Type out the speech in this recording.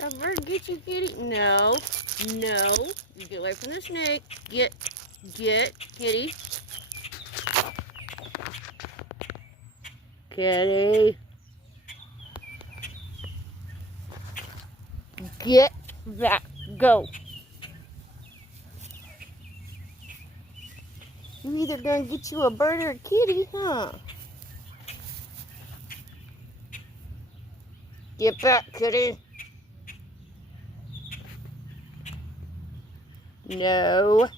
A bird get you, kitty? No. No. You get away from the snake. Get, kitty. Kitty. Get back. Go. You either gonna get you a bird or a kitty, huh? Get back, kitty. No.